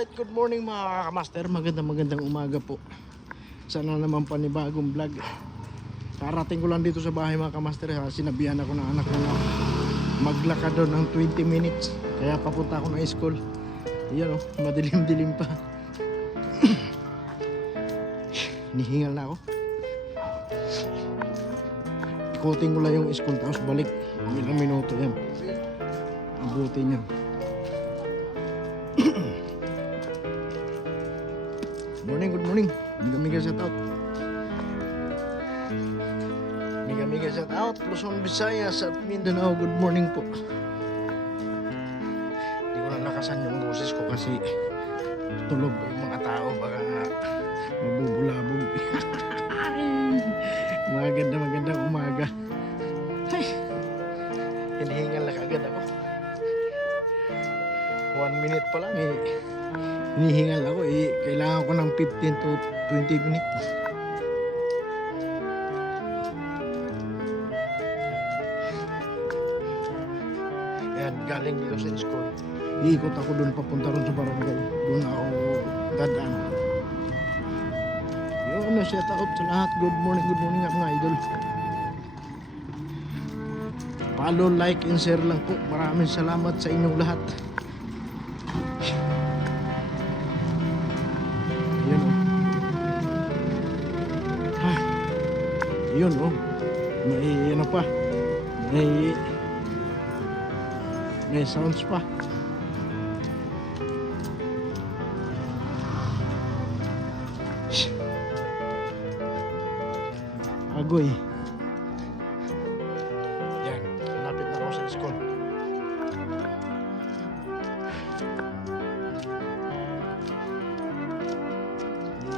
Alright, good morning mga kamaster. Magandang umaga po. Sana naman panibagong vlog. Karating ko lang dito sa bahay mga kamaster. Sinabihan ako ng anak ko na maglakad doon ng 20 minutes. Kaya papunta ako ng school. Ayan o, madilim-dilim pa. Hinihingal na ako. Ikutin ko lang yung school tapos balik. Ilang minuto yan. Abuti niyan. Good morning. Miga shout out. Miga shout out. Luzon, Visayas at Mindanao. Good morning po. Hindi ko na nakasan yung boses ko kasi tulog yung mga tao. Baka mabubulabog. Magandang umaga. Ay, hinihingal na kagad ako. 1 minute pa lang eh. Hinihingal ako eh. Kailangan ko ng 15 to 20 minutes. Yan, galing dito sa school. Iikot ako doon papunta ron sa barangay. Doon ako dadaan. Yun, shout out sa lahat. Good morning mga idol. Follow, like, and share lang po. Maraming salamat sa inyong lahat. Yun oh, may ano pa, may sounds pa. Agoy. Yan, lapit na ako sa school.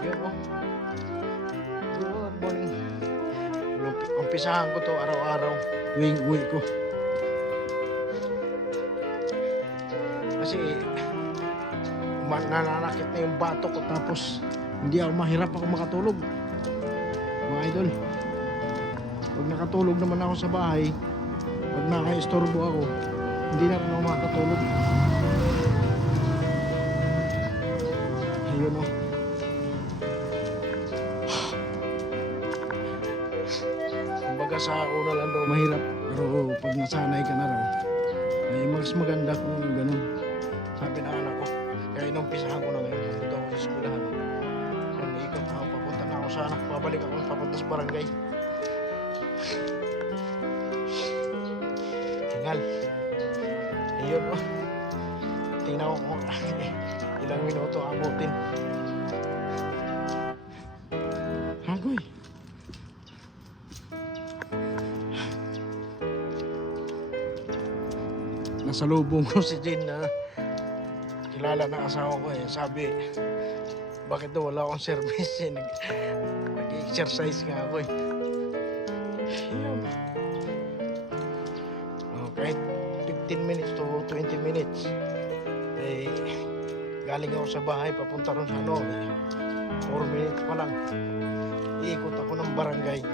Yan oh. Good morning. Umpisahan ko to araw-araw tuwing uwi ko. Kasi nananakit na yung bato ko tapos hindi ako mahirap ako makatulog. Mga idol, pag nakatulog naman ako sa bahay, pag naka-istorbo ako, hindi na rin ako makatulog. Ayun o. Sa una lang daw mahirap, pero pag nasanay ka na raw ay mas maganda kung ganun, sabi ng anak ko. Kaya inumpisahan ko na ngayon. Pupunta ako sa eskwelahan, ikot ako, papunta na ako sa anak, babalik ako papunta sa barangay. Hingal. Ayun oh, tingnan ko kung ilang minuto abutin. Hagoy. Nasalubong ko si Jane na kilala ng asawa ko eh. Sabi, bakit daw wala akong service eh. Nag-exercise nga ako eh. Oh, kahit 15 minutes to 20 minutes eh, galing ako sa bahay papunta ron sa ano eh, 4 minutes pa lang iikot ako ng barangay.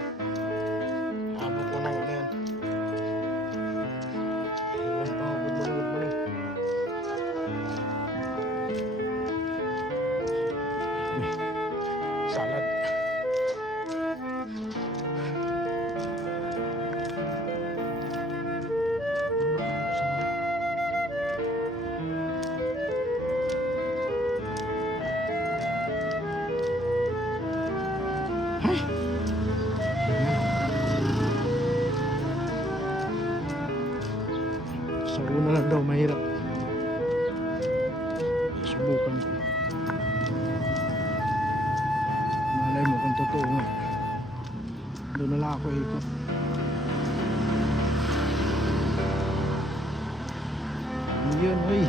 Abot ko ng ano yan. Salad. Ay. Sa una lang daw mahirap. Subukan ko. Malay mo kung totoo nga. Doon na lang ako ikot. Yun, oy.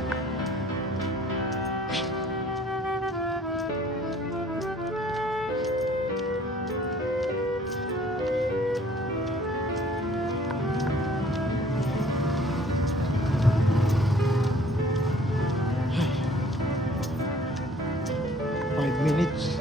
Minutes.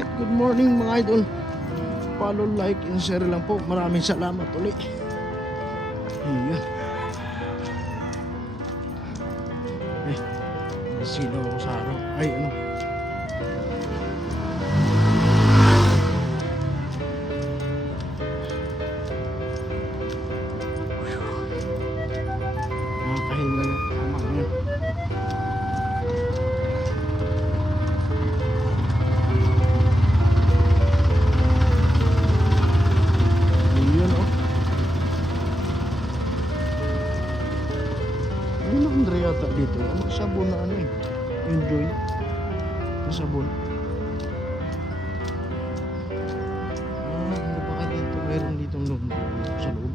Alright, good morning mga idol. Follow, like, and share lang po. Maraming salamat ulit. Ayan. Sino ako sa araw? Ay, ano? Nakakahinga yung tama niya. Yun, oh. Ano na Andre yata dito? Ano sabon na ano eh? Enjoy. Masabon. Hindi ba ka dito? Meron dito sa loob.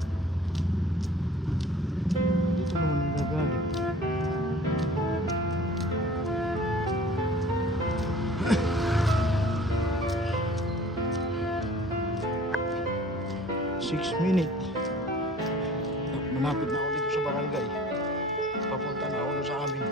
Dito naman ang gagaling. Six minutes. Malapit na ako dito sa barangay. Papunta na ako sa amin.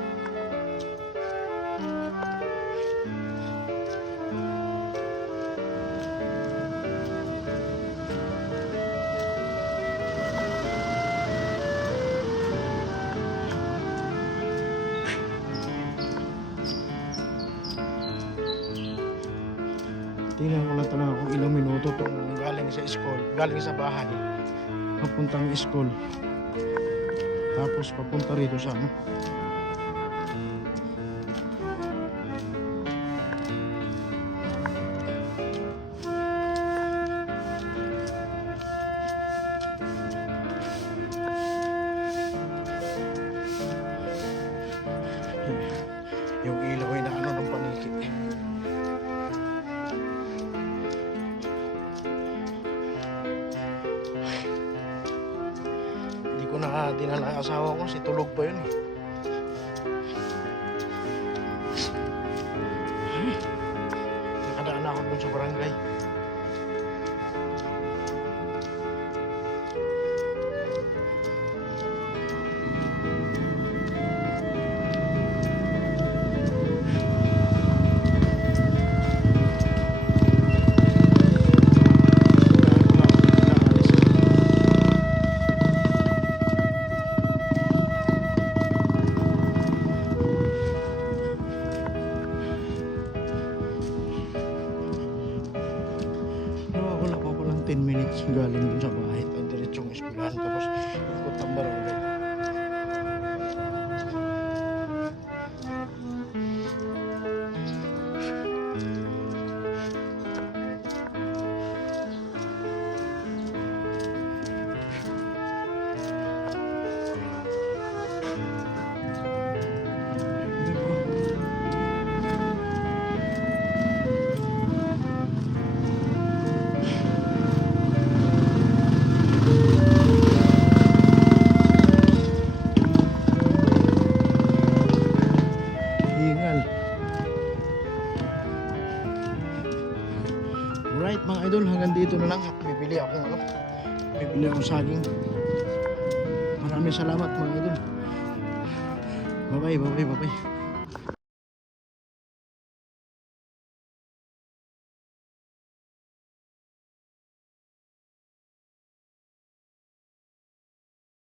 Tingnan ko lang talaga kung ilang minuto itong galing sa school, galing sa bahay, papuntang school, tapos papunta rito sa ano. Yung ilaw ay na ano ng paniki. Hindi ko na dinala ang asawa ko, si tulog pa yun eh. Nakadaan na ako dun sa barangay. Wala pa palang 10 minutes galing dun sa bahay. Diretsong eskwelahan tapos ikot ang barangay. Alright mga idol, hanggang dito na lang. Bibili akong saging. Maraming salamat mga idol. Bye bye.